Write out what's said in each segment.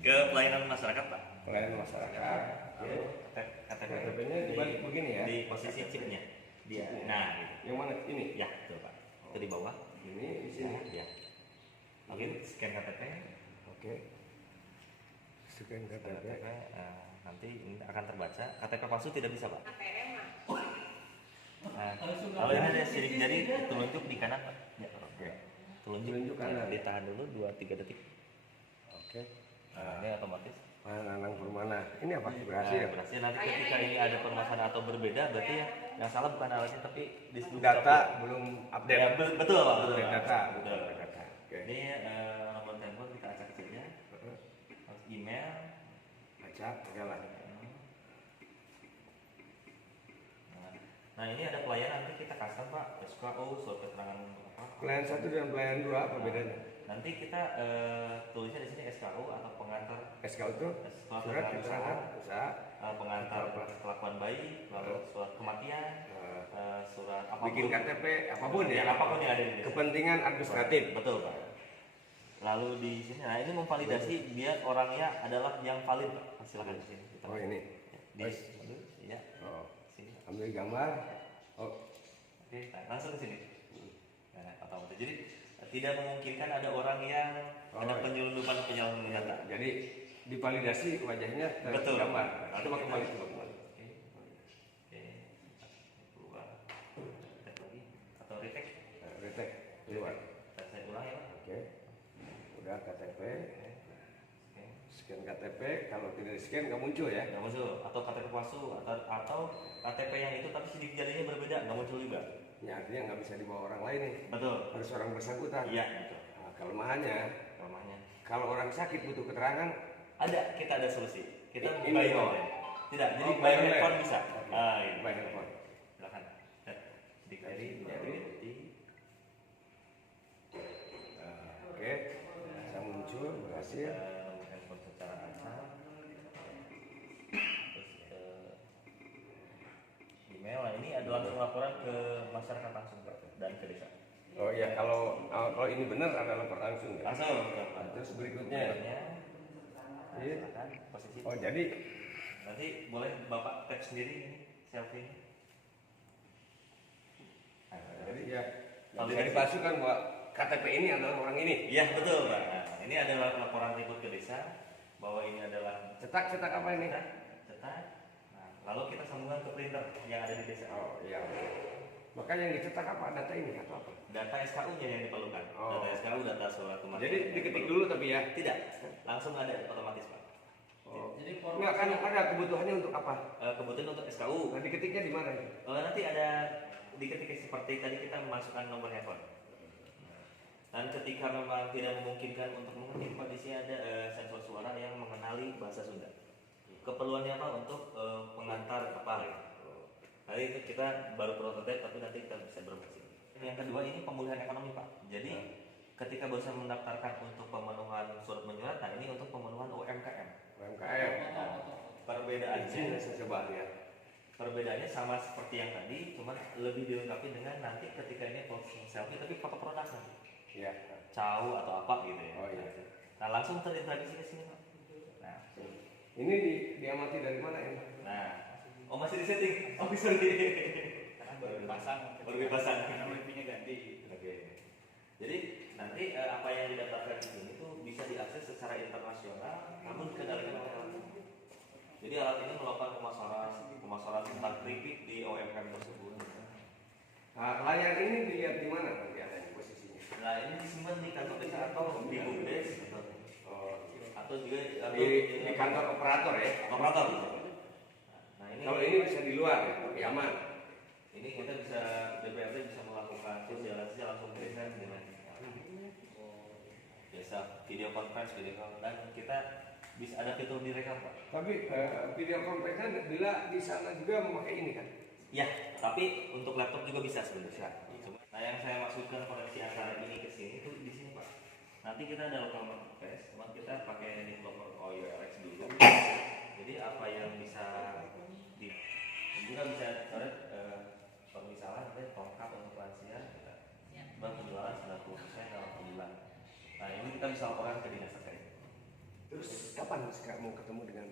Ke pelayanan masyarakat, Pak. Pelayanan masyarakat. Oke. KTP-nya dibalik begini ya. Di posisi chipnya. Dia. Nah, gitu. Yang mana? Ini. Ya, betul, Pak. Itu di bawah. Ini di sini. Ya. Oke, scan KTP. Oke. Scan KTP. Nanti ini akan terbaca. KTP palsu tidak bisa, Pak. Nah, kalau ini ada sidik jari telunjuk di kanan, Pak. Ya, oke. Telunjuk kanan. Ditahan dulu 2-3 detik. Oke. Nah, ini otomatis. Nanang Permana. Ini apa? Berhasil. Berhasil. Nanti ketika ini ada permasalahan atau berbeda, berarti yang salah bukan alatnya tapi di data belum update. Ya, betul, Pak. Betul. Update data. Betul. Data. Oke. Ini nomor telepon kita acak kecilnya. Email. Acak, oke lah. Nah, ini ada pelayanan nanti kita custom, Pak. SKU, surat keterangan apa? Pelayanan 1 dan pelayanan 2 apa bedanya? Nanti kita tulisnya di sini SKU atau pengantar SKU itu surat keterangan usaha, pengantar kelakuan bayi, lalu surat kematian, surat apapun. Bikin KTP apapun ya. Apapun yang ada di desa. Kepentingan administratif. Betul, Pak. Lalu di sini, nah ini memvalidasi biar orangnya adalah yang valid, Pak. Silakan di sini. Oh ini. Ya. Oh. Sini. Ambil gambar. Oh. Oke, nah, langsung ke sini. Nah, otomatis. Jadi tidak memungkinkan ada orang yang ada penyelundupan data. Jadi divalidasi wajahnya dan betul. Gambar. Coba kembali. Oke. Keluar. Retake lagi atau retake? Retake keluar. Saya ulang ya, Pak. Oke. Udah KTP. Scan KTP, kalau tidak di scan nggak muncul ya? Nggak muncul. Atau KTP palsu atau KTP yang itu tapi sidik jarinya berbeda, nggak muncul juga. Ya artinya nggak bisa dibawa orang lain nih. Betul. Harus orang bersangkutan. Iya, betul. Nah, kelemahannya, kalau orang sakit butuh keterangan, kita ada solusi. Kita ini by online. Tidak, jadi by handphone bisa. Okay. By handphone. Silakan. Sidik jari, jari. Oke, bisa muncul, berhasil. Handphone secara acak. Email, nah ini adalah langsung laporan ke masyarakat langsung, Pak, dan ke desa. Oh iya, kalau ini benar adalah lapor langsung ya? Langsung. Terus berikutnya. Iya. Posisi. Oh jadi nanti boleh Bapak tag sendiri ini selfie ini. Jadi ya bisa dipalsukan bahwa KTP ini adalah orang ini. Iya betul, Pak. Nah, ini adalah laporan ribut ke desa bahwa ini adalah cetak apa ini? Cetak. Nah, lalu kita sambungkan ke printer yang ada di desa. Oh iya. Maka yang dicetak apa? Data ini atau apa? Data SKU-nya yang diperlukan. Data SKU, data surat kematian. Jadi diketik dulu tapi ya? Tidak, langsung ada otomatis, Pak. Oh. Jadi nggak kan ada kebutuhannya untuk apa? Kebutuhan untuk SKU. Nah, diketiknya di mana? Nanti ada diketik seperti tadi kita memasukkan nomor handphone. Dan ketika memang tidak memungkinkan untuk mengetik, Pak, di sini ada sensor suara yang mengenali bahasa Sunda. Keperluannya apa? Untuk pengantar kapal. Tadi itu kita baru prototipe, tapi nanti kita bisa beroperasi. Yang kedua ini pemulihan ekonomi, Pak. Jadi ketika barusan mendaftarkan untuk pemenuhan surat menyurat, nah ini untuk pemenuhan UMKM. UMKM. Perbedaannya, saya coba ya. Perbedaannya sama seperti yang tadi, cuma lebih dilengkapi dengan nanti ketika ini posting selfie tapi foto produknya. Iya. Cau atau apa gitu ya. Oh iya. Nah langsung terintegrasi ke sini, Pak. Nah, ini diamati dari mana ini? Nah, masih di setting. Bisa karena baru dipasang. Karena wifi-nya ganti. Oke. Jadi nanti apa yang didaftarkan di sini itu bisa diakses secara internasional, namun kendalikan oleh alat. Jadi alat ini melakukan pemasaran tentang keripik di OMKM tersebut. Nah, layar ini dilihat di mana nanti ada posisinya? Nah ini disimpan di kantor desa atau di bumdes, atau juga di kantor operator ya? Operator. Nah ini kalau ini bisa di luar ya, tapi aman. Ini kita bisa DPRD bisa melakukan sosialisasi langsung ke desa dengan biasa video conference, dan kita bisa ada fitur direkam, Pak. Tapi video conference bila di sana juga memakai ini kan? Ya, tapi untuk laptop juga bisa sebenarnya. Nah yang saya maksudkan koneksi antara ini ke sini itu di sini, Pak. Nanti kita ada local marketplace, cuma kita pakai developer OURX dulu. Jadi apa yang bisa juga bisa coret pemisahan tongkat untuk lansia kita penjualan 90% dalam sebulan. Nah ini kita bisa laporkan ke dinas terkait. Terus kapan sekarang mau ketemu dengan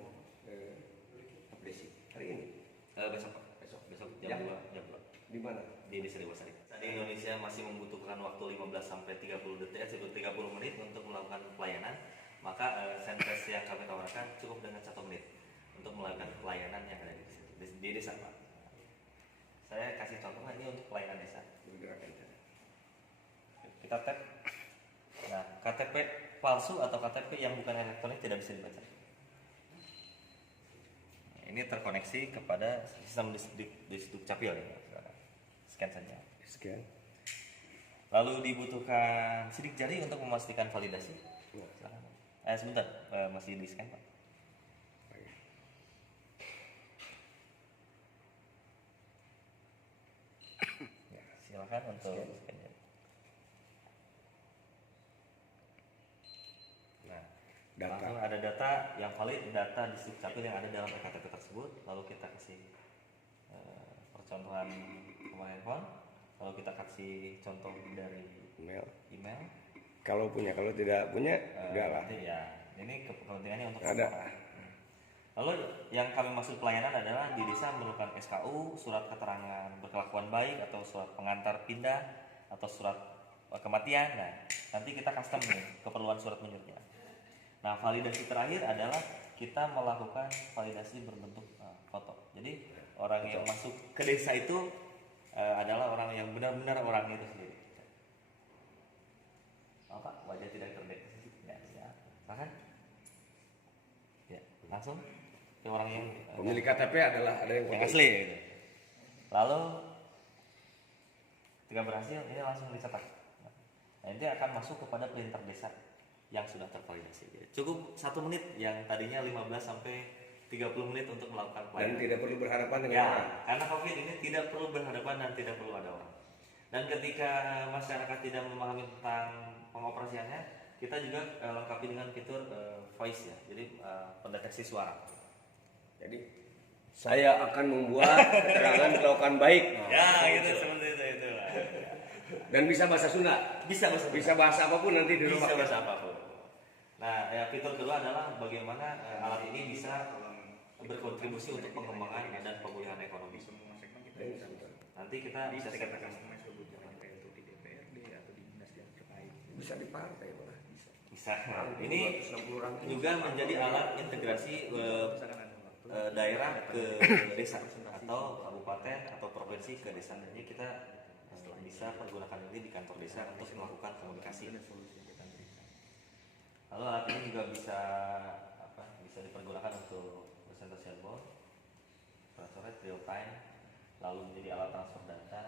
Abdesi? Hari ini? Besok Pak. Besok jam 2 jam 2. Di mana? Di Desa Dewasari. Di Indonesia masih membutuhkan waktu 15 sampai 30 detik, 30 menit untuk melakukan pelayanan. Maka Senpes yang kami tawarkan cukup dengan 1 menit untuk melakukan pelayanan yang ada di desa Pak. Saya kasih contoh ini untuk pelayanan desa. Kita tap. Nah, KTP palsu atau KTP yang bukan elektronik tidak bisa dibaca. Ini terkoneksi kepada sistem di Dukcapil ya. Scan saja. Scan. Lalu dibutuhkan sidik jari untuk memastikan validasi. Silakan. Sebentar, masih di scan Pak. Ya, silakan untuk scan. Nah, langsung ada data yang valid, data di Dukcapil yang ada dalam ektp tersebut. Lalu kita kasih percontohan nomor handphone. Lalu kita kasih contoh dari email. Kalau punya, kalau tidak punya, enggak lah. Ya, ini kepentingannya untuk ada. Lalu yang kami maksud pelayanan adalah di desa memerlukan SKU, surat keterangan berkelakuan baik atau surat pengantar pindah atau surat kematian. Nah, nanti kita custom nih keperluan surat menyurutnya. Nah, validasi terakhir adalah kita melakukan validasi berbentuk foto. Jadi orang yang masuk ke desa itu adalah orang yang benar-benar orang itu sendiri. Oh, Pak, wajah tidak terdeteksi. Ya, silahkan. Ya, langsung ke orang yang pemilik KTP adalah ada yang asli gitu. Lalu ketika berhasil ini langsung dicetak. Nah, ini akan masuk kepada printer desa yang sudah tervalidasi. Cukup 1 menit yang tadinya 15 sampai 30 menit untuk melakukan pelayanan. Dan tidak perlu berhadapan dengan ya, orang. karena COVID ini tidak perlu berhadapan dan tidak perlu ada orang. Dan ketika masyarakat tidak memahami tentang pengoperasiannya, kita juga lengkapi dengan fitur voice ya, jadi pendeteksi suara. Jadi saya akan membuat keterangan kelakuan baik. Ya, gitu seperti itu. Dan bisa bahasa Sunda. Bisa bahasa apapun nanti di rumah. Bisa bahasa apapun. Nah, fitur kedua adalah bagaimana alat ini bisa berkontribusi untuk pengembangan dan pemulihan ekonomi. Nanti kita bisa katakan bisa di partai malah. Bisa. Ini juga menjadi alat integrasi daerah ke desa atau kabupaten atau provinsi ke desa. Jadi kita bisa pergunakan ini di kantor desa untuk melakukan komunikasi. Lalu alat ini juga bisa dipergunakan untuk presentasi board, transfer real time, lalu menjadi alat transfer data.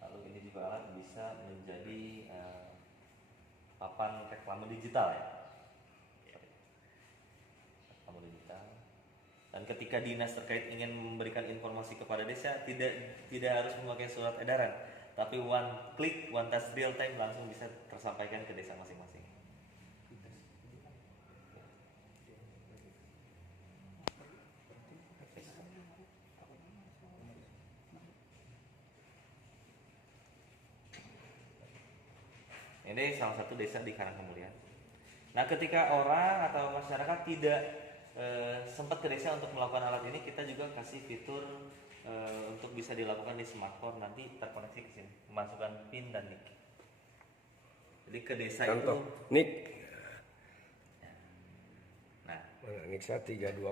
Lalu ini juga alat bisa menjadi papan reklame digital ya. Reklame digital. Dan ketika dinas terkait ingin memberikan informasi kepada desa, tidak harus memakai surat edaran, tapi one click, one touch real time langsung bisa tersampaikan ke desa masing-masing. Ini salah satu desa di Karangkemulian. Nah, ketika orang atau masyarakat tidak sempat ke desa untuk melakukan alat ini, kita juga kasih fitur untuk bisa dilakukan di smartphone, nanti terkoneksi ke sini, memasukkan PIN dan NIK. Jadi ke desa contoh, itu NIK. Nah, NIK saya 320.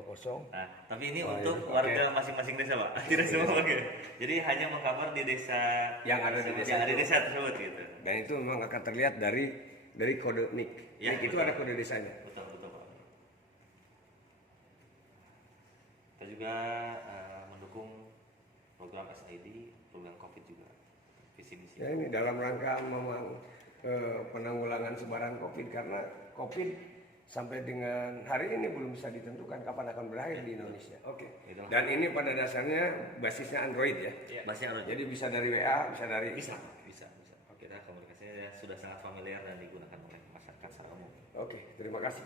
Nah, tapi ini untuk warga masing-masing desa, Pak. Tidak semua warga. Jadi hanya mengcover di desa yang ada di desa tersebut gitu. Dan itu memang akan terlihat dari kode NIK. Ya, NIK itu ada kode desanya. Betul, Pak. Kita juga mendukung program SID, program COVID juga. Visi misi. Ya, ini dalam rangka memang penanggulangan sebaran COVID, karena COVID sampai dengan hari ini belum bisa ditentukan kapan akan berakhir di Indonesia. Oke. Dan ini pada dasarnya basisnya Android ya. Basisnya Android. Jadi bisa dari WA, bisa dari bisa. Oke, komunikasinya sudah sangat familiar dan digunakan oleh masyarakat secara umum. Oke, terima kasih.